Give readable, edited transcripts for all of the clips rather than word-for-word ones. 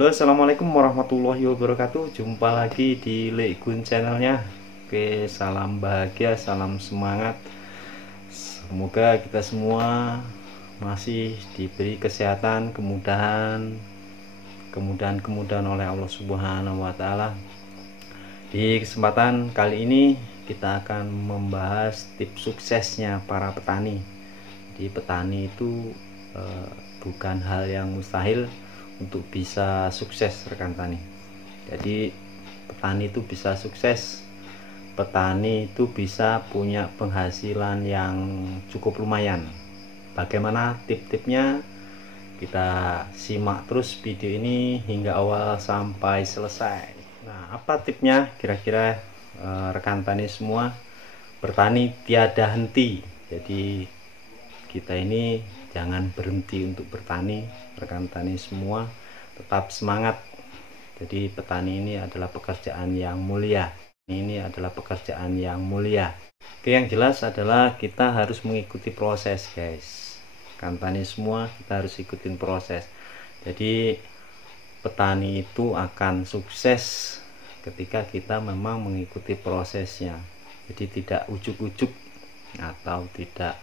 Halo, assalamualaikum warahmatullahi wabarakatuh. Jumpa lagi di Legun channelnya. Oke, salam bahagia, salam semangat. Semoga kita semua masih diberi kesehatan, kemudahan oleh Allah Subhanahu wa Ta'ala. Di kesempatan kali ini kita akan membahas tips suksesnya para petani. Jadi petani itu bukan hal yang mustahil untuk bisa sukses, rekan tani. Jadi petani itu bisa sukses, petani itu bisa punya penghasilan yang cukup lumayan. Bagaimana tip-tipnya? Kita simak terus video ini hingga awal sampai selesai. Nah, apa tipnya kira-kira, rekan tani semua? Bertani tiada henti. Jadi kita ini jangan berhenti untuk bertani, rekan tani semua tetap semangat. Jadi petani ini adalah pekerjaan yang mulia. Oke, yang jelas adalah kita harus mengikuti proses, guys. Rekan tani semua, kita harus ikutin proses. Jadi petani itu akan sukses ketika kita memang mengikuti prosesnya. Jadi tidak ujuk-ujuk atau tidak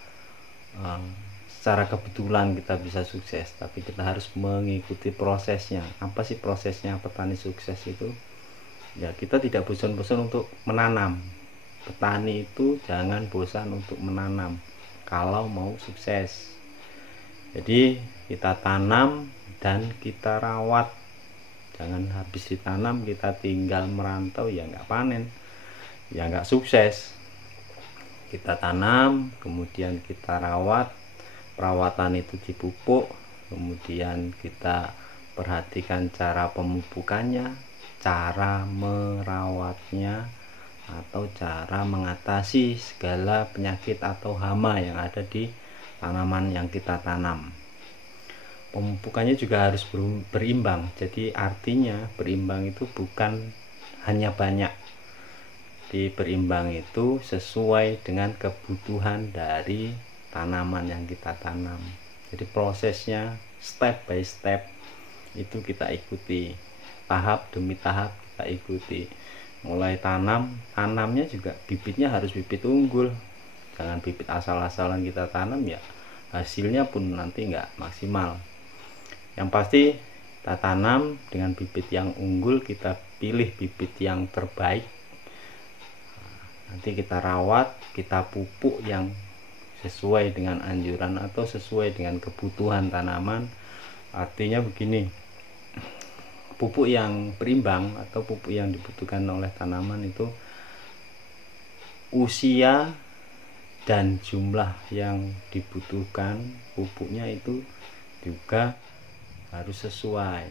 secara kebetulan kita bisa sukses, tapi kita harus mengikuti prosesnya. Apa sih prosesnya petani sukses itu? Ya, kita tidak bosan-bosan untuk menanam. Petani itu jangan bosan untuk menanam kalau mau sukses. Jadi kita tanam dan kita rawat. Jangan habis ditanam kita tinggal merantau, ya nggak panen, ya nggak sukses. Kita tanam, kemudian kita rawat. Perawatan itu dipupuk, kemudian kita perhatikan cara pemupukannya, cara merawatnya, atau cara mengatasi segala penyakit atau hama yang ada di tanaman yang kita tanam. Pemupukannya juga harus berimbang. Jadi artinya berimbang itu bukan hanya banyak. Di berimbang itu sesuai dengan kebutuhan dari tanaman yang kita tanam. Jadi prosesnya step by step itu kita ikuti, tahap demi tahap kita ikuti. Mulai tanamnya juga bibitnya harus bibit unggul. Jangan bibit asal-asalan kita tanam, ya hasilnya pun nanti nggak maksimal. Yang pasti kita tanam dengan bibit yang unggul, kita pilih bibit yang terbaik. Nanti kita rawat, kita pupuk yang sesuai dengan anjuran atau sesuai dengan kebutuhan tanaman. Artinya begini, pupuk yang berimbang atau pupuk yang dibutuhkan oleh tanaman itu usia dan jumlah yang dibutuhkan pupuknya itu juga harus sesuai.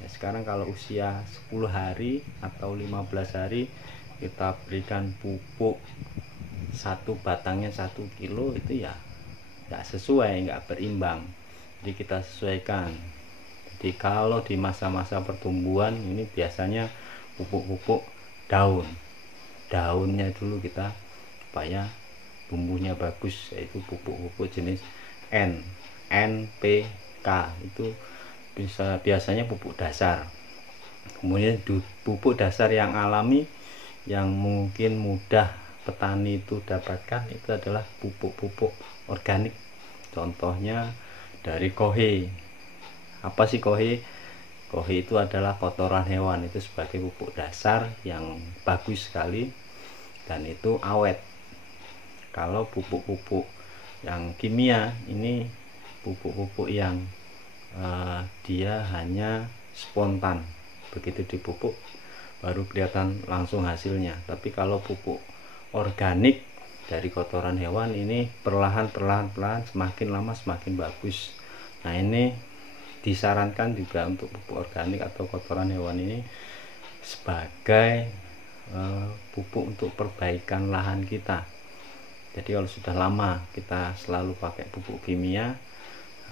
Ya, sekarang kalau usia 10 hari atau 15 hari kita berikan pupuk satu batangnya 1 kilo, itu ya nggak sesuai, nggak berimbang. Jadi kita sesuaikan. Jadi kalau di masa-masa pertumbuhan ini biasanya pupuk daunnya dulu kita, supaya tumbuhnya bagus, yaitu pupuk jenis NPK. Itu biasanya pupuk dasar. Kemudian pupuk dasar yang alami yang mungkin mudah petani itu dapatkan itu adalah pupuk-pupuk organik. Contohnya dari kohe. Apa sih kohe? Kohe itu adalah kotoran hewan, itu sebagai pupuk dasar yang bagus sekali dan itu awet. Kalau pupuk-pupuk yang kimia ini pupuk-pupuk yang dia hanya spontan, begitu dipupuk baru kelihatan langsung hasilnya. Tapi kalau pupuk organik dari kotoran hewan ini perlahan semakin lama semakin bagus. Nah, ini disarankan juga untuk pupuk organik atau kotoran hewan ini sebagai pupuk untuk perbaikan lahan kita. Jadi kalau sudah lama kita selalu pakai pupuk kimia,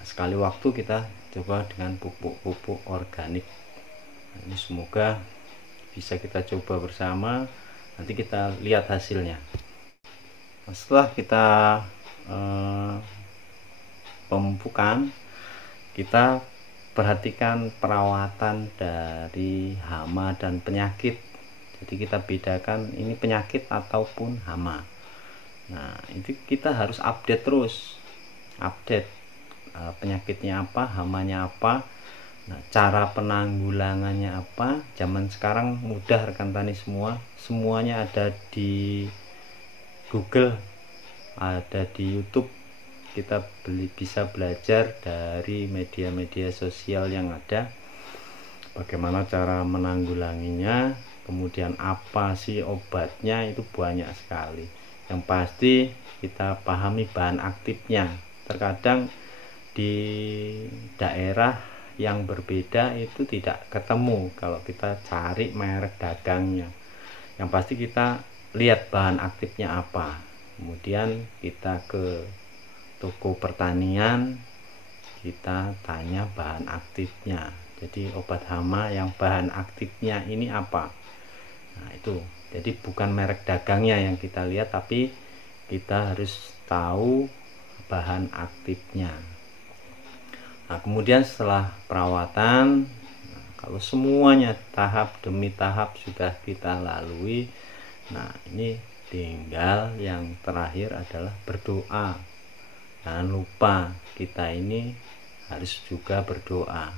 sekali waktu kita coba dengan pupuk organik. Nah, ini semoga bisa kita coba bersama, nanti kita lihat hasilnya. Setelah kita pemupukan, kita perhatikan perawatan dari hama dan penyakit. Jadi kita bedakan ini penyakit ataupun hama. Nah, itu kita harus update terus, update penyakitnya apa, hamanya apa, nah, cara penanggulangannya apa. Zaman sekarang mudah rekan tani semuanya ada di Google, ada di YouTube. Kita bisa belajar dari media-media sosial yang ada bagaimana cara menanggulanginya, kemudian apa sih obatnya, itu banyak sekali. Yang pasti kita pahami bahan aktifnya. Terkadang di daerah yang berbeda itu tidak ketemu kalau kita cari merek dagangnya. Yang pasti kita lihat bahan aktifnya apa, kemudian kita ke toko pertanian, kita tanya bahan aktifnya. Jadi obat hama yang bahan aktifnya ini apa. Nah itu, jadi bukan merek dagangnya yang kita lihat, tapi kita harus tahu bahan aktifnya. Nah kemudian setelah perawatan, kalau semuanya tahap demi tahap sudah kita lalui, nah ini tinggal yang terakhir adalah berdoa. Jangan lupa kita ini harus juga berdoa,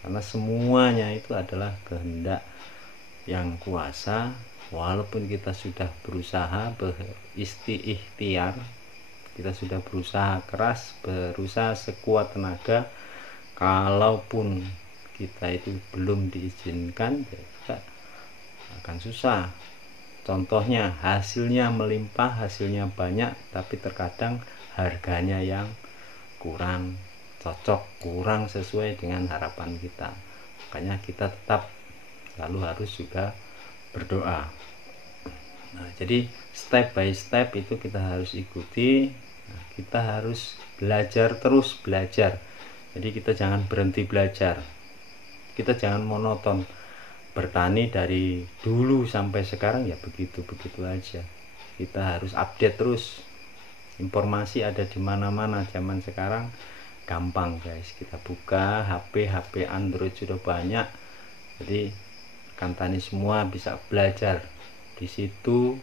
karena semuanya itu adalah kehendak yang kuasa. Walaupun kita sudah berusaha berikhtiar, kita sudah berusaha keras, berusaha sekuat tenaga, kalaupun kita itu belum diizinkan, ya juga akan susah. Contohnya hasilnya melimpah, hasilnya banyak, tapi terkadang harganya yang kurang cocok, kurang sesuai dengan harapan kita. Makanya kita tetap selalu harus juga berdoa. Nah, jadi step by step itu kita harus ikuti. Nah, kita harus belajar, terus belajar. Jadi kita jangan berhenti belajar, kita jangan monoton. Bertani dari dulu sampai sekarang ya begitu-begitu aja. Kita harus update terus. Informasi ada di mana-mana. Zaman sekarang gampang guys, kita buka HP Android sudah banyak. Jadi rekan tani semua bisa belajar. Di situ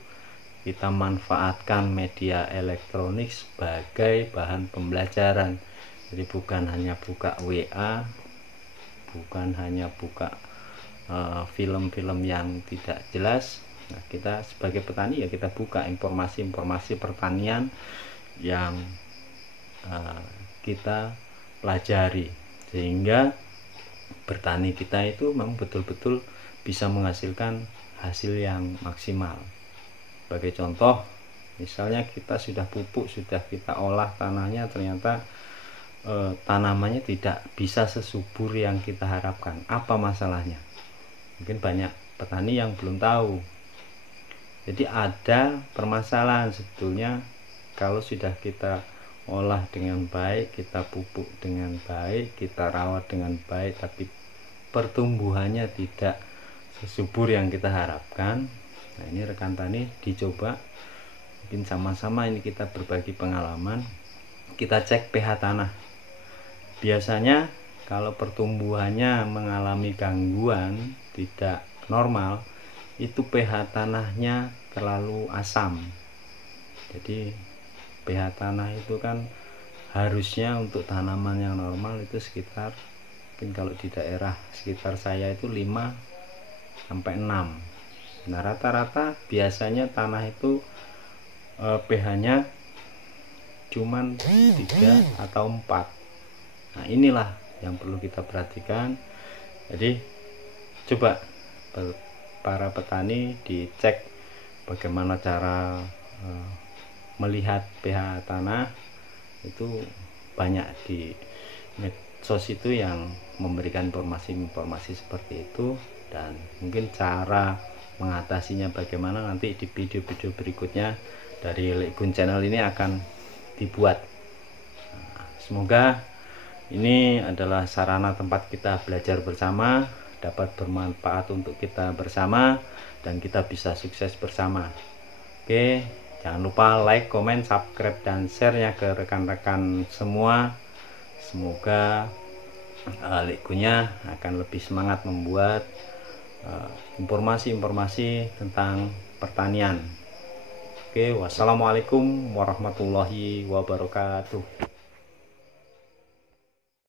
kita manfaatkan media elektronik sebagai bahan pembelajaran. Jadi bukan hanya buka WA, bukan hanya buka film-film yang tidak jelas. Nah, kita sebagai petani ya kita buka informasi-informasi pertanian yang kita pelajari, sehingga bertani kita itu memang betul-betul bisa menghasilkan hasil yang maksimal. Sebagai contoh, misalnya kita sudah pupuk, sudah kita olah tanahnya, ternyata tanamannya tidak bisa sesubur yang kita harapkan. Apa masalahnya? Mungkin banyak petani yang belum tahu. Jadi ada permasalahan sebetulnya. Kalau sudah kita olah dengan baik, kita pupuk dengan baik, kita rawat dengan baik, tapi pertumbuhannya tidak sesubur yang kita harapkan. Nah ini rekan tani dicoba, mungkin sama-sama ini kita berbagi pengalaman. Kita cek pH tanah. Biasanya kalau pertumbuhannya mengalami gangguan, tidak normal, itu pH tanahnya terlalu asam. Jadi pH tanah itu kan harusnya untuk tanaman yang normal itu sekitar, mungkin kalau di daerah sekitar saya itu 5 sampai 6. Nah rata-rata biasanya tanah itu pH-nya cuman 3 atau 4. Nah inilah yang perlu kita perhatikan. Jadi coba para petani dicek bagaimana cara melihat pH tanah. Itu banyak di medsos itu yang memberikan informasi-informasi seperti itu, dan mungkin cara mengatasinya bagaimana nanti di video-video berikutnya dari Lekgun Channel ini akan dibuat. Nah, semoga ini adalah sarana tempat kita belajar bersama, dapat bermanfaat untuk kita bersama, dan kita bisa sukses bersama. Oke, jangan lupa like, komen, subscribe, dan share-nya ke rekan-rekan semua. Semoga Likunya akan lebih semangat membuat informasi-informasi tentang pertanian. Oke, wassalamualaikum warahmatullahi wabarakatuh.